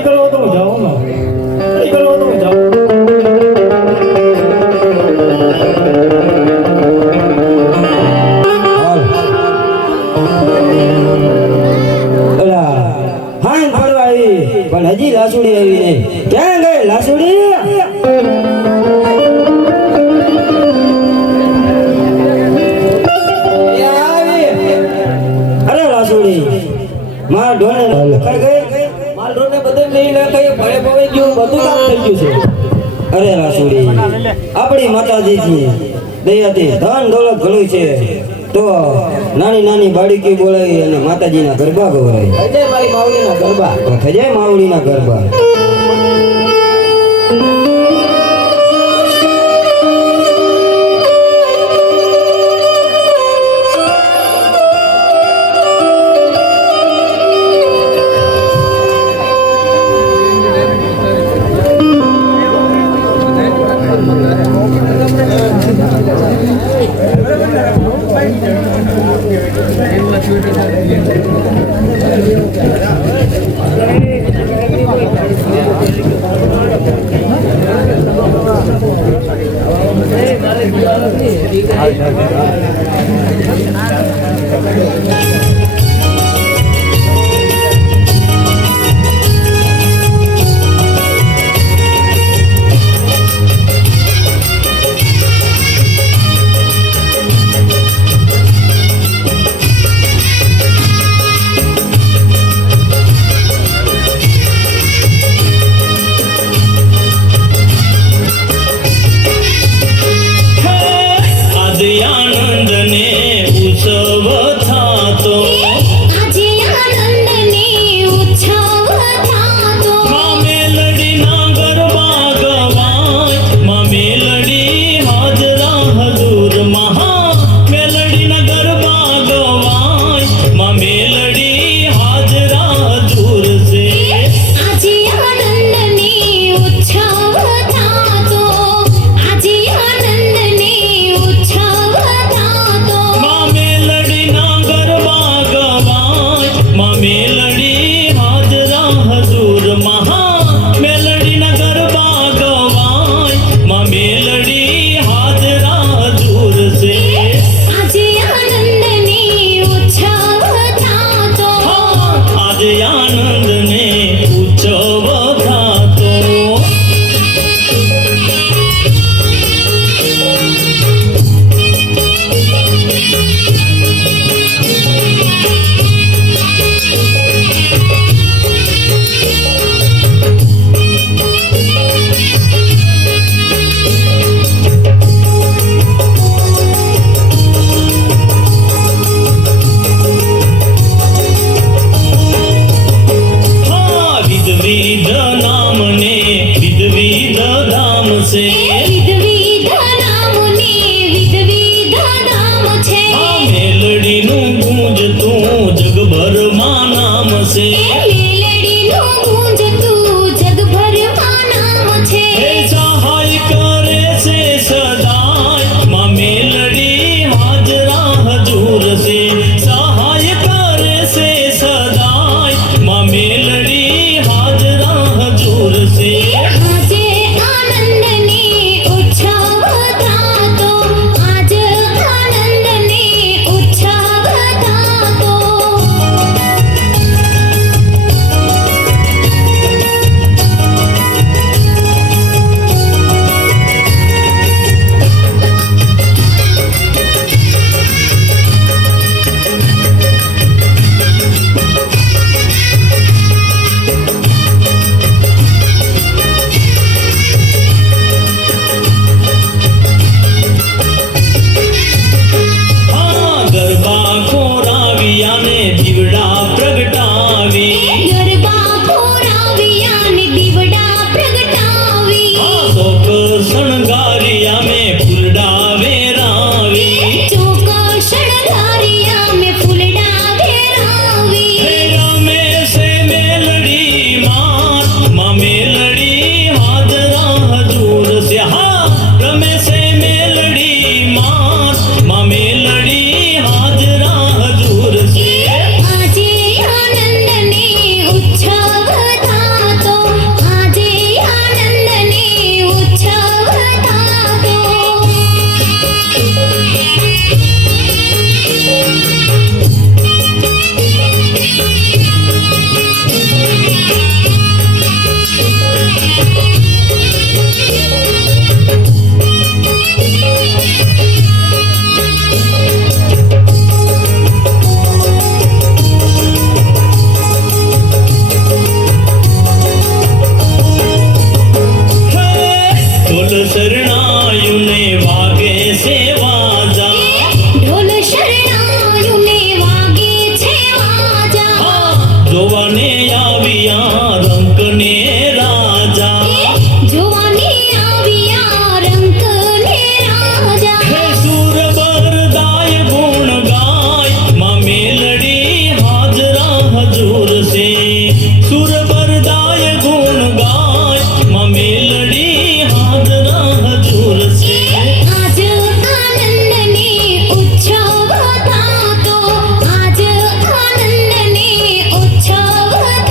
કરો તો હું જાઉં ને કરો તો હું જાઉં પણ હજી લાસુડી આવી નહીં ક્યાં ગઈ લાસુડી અરે લાસુડી માર ઢોને લખાઈ ગઈ માર ઢોને બધું નહીં લખાઈ ભળે પવાઈ ગયું બધું કામ થઈ ગયું છે અરે લાસુડી આપણી માતાજીથી દયાથી ધન દોલત ઘણું છે તો નાની નાની બાળકી બોલાવી અને માતાજીના ગરબા ગવરાય ખજે મારી માવડીના ગરબા ખજે માવડીના ગરબા સહાય કરે છે સદાય માં મેલડી હાજરા રંક ને રાજા જુવાની આવ્યા રંક ને રાજા હે સુર બરદાય ગુણ ગાય માં મેલડી હાજરા હજુર છે સુર બરદાય ગુણ ગાય માં મેલડી હાજરા હજુર છે આજ આનંદને ઉત્સવ થાતો આજ આનંદને ઉત્સવ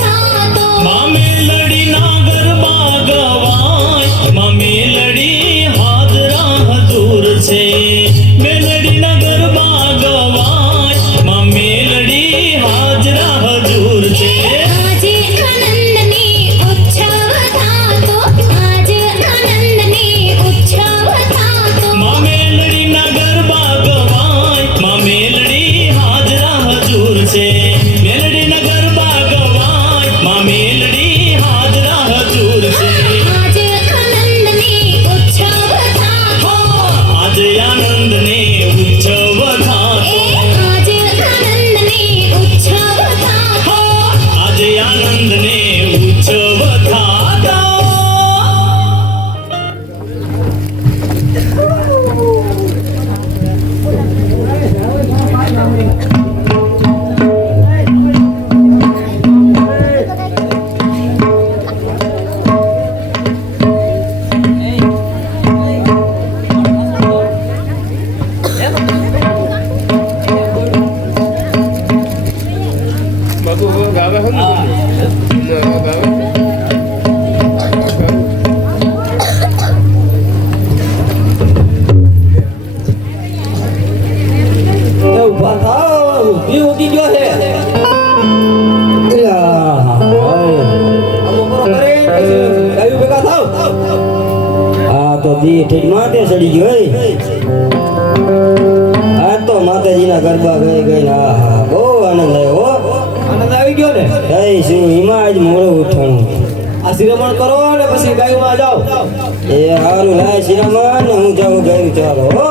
થાતો માં મેલડીના ગરબા ગવાય માં મેલડી હાજરા હજુર છે મેલડીના ગરબા ગવાય માં મેલડી હાજરા હજુર છે આજે આનંદને ઉત્સવ થાતો આજે આનંદને ઉત્સવ થાતો માં મેલડીના ગરબા ગવાય માં મેલડી હાજરા હજુર છે મેલડીના ગરબા ગવાય માં મેલડી હાજરા હજુર છે આજે આનંદને ઉત્સવ થાતો આજે આનંદને ઉત્સવ થાતો આજે આનંદને ઉત્સવ થાતો આજે આનંદને ઉત્સવ થાતો ઊભા થાવ ઊભી ઉતી ગયો છે ગાયું ભેગા થાવ આ તો દી ઠીક માથે ચડી ગયો આ તો માતાજીના ગરબા ગઈ ગઈ આહા બહુ આનંદ આવ્યો હો આનંદ આવી ગયો ને કઈ શું એમાં આજ મોડું ઉઠાણું આ શિરામણ કરો ને પછી ગાયુંમાં જાઓ એ હારું લાય શિરામણ ને હું જાઉં ગાયું ચાલો હો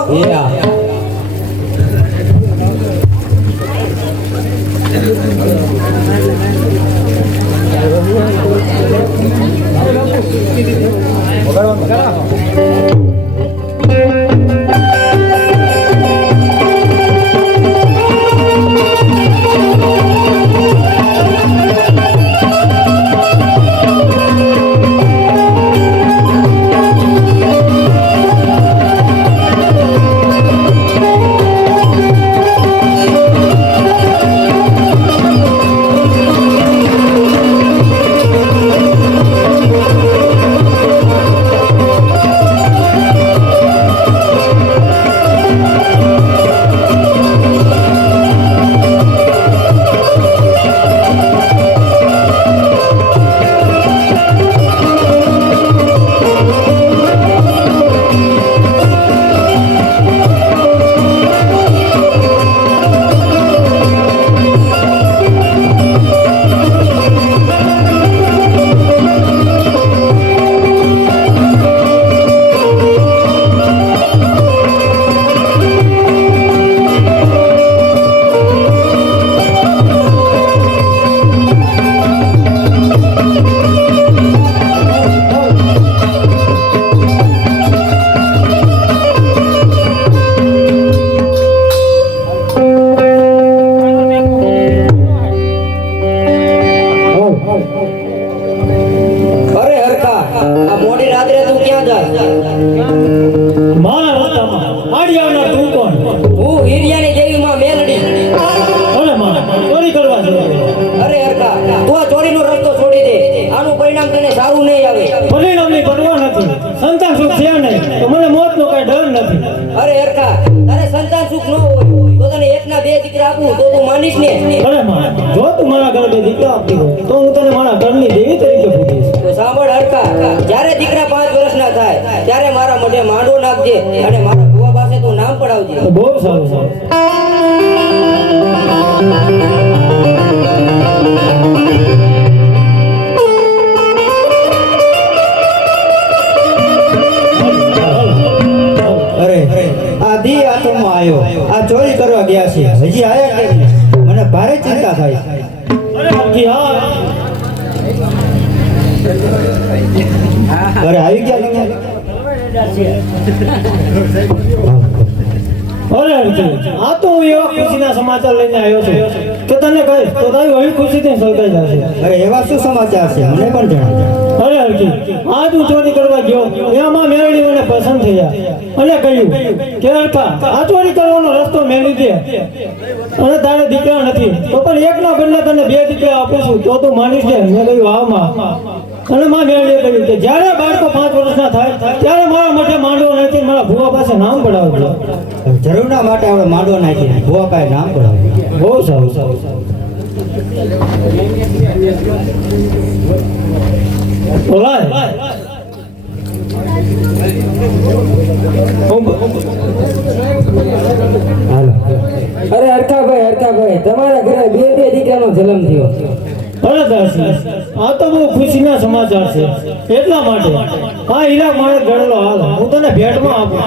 અરે આવી ગયા તમે? અરે અર્જુન, આ તો હું એવા ખુશીના સમાચાર લઈને આવ્યો છું કે તને કહીશ તો તારી વળી ખુશીથી સળગાઈ જશે. અરે એવા શું સમાચાર છે મને પણ જણાવો. અરે અર્જુન, આજ હું ચોરી કરવા ગયો એમાં મેળવી મને પસંદ થયા અને કહ્યું કે અર્થા આ ચોરી કરવાનો રસ્તો મેળવી દે અને તારે દીકરા નથી તો પણ એકના બદલે તને 2 દીકરા આપું છું તો તું માનીશ ને? મેં કહ્યું હા માં. અને માં મેળવીએ કહ્યું કે જ્યારે બાળકો 5 વર્ષના થાય ત્યારે મારા મોઢે માંડવો નાખી મારા ભુવા પાસે નામ પડાવજો. જરૂરના માટે આપણે માંડવો નાખી ભુવા પાસે નામ પડાવે. બહુ સારું. બોલાય હાલો. અરે હરખાભાઈ તમારા ઘરે 2 દીકરાનો જન્મ થયો. અરે દાસી, આ તો બહુ ખુશીના સમાચાર છે એટલા માટે આ હીરા મારે ગળેલો હાલ હું તને ભેટમાં આપું.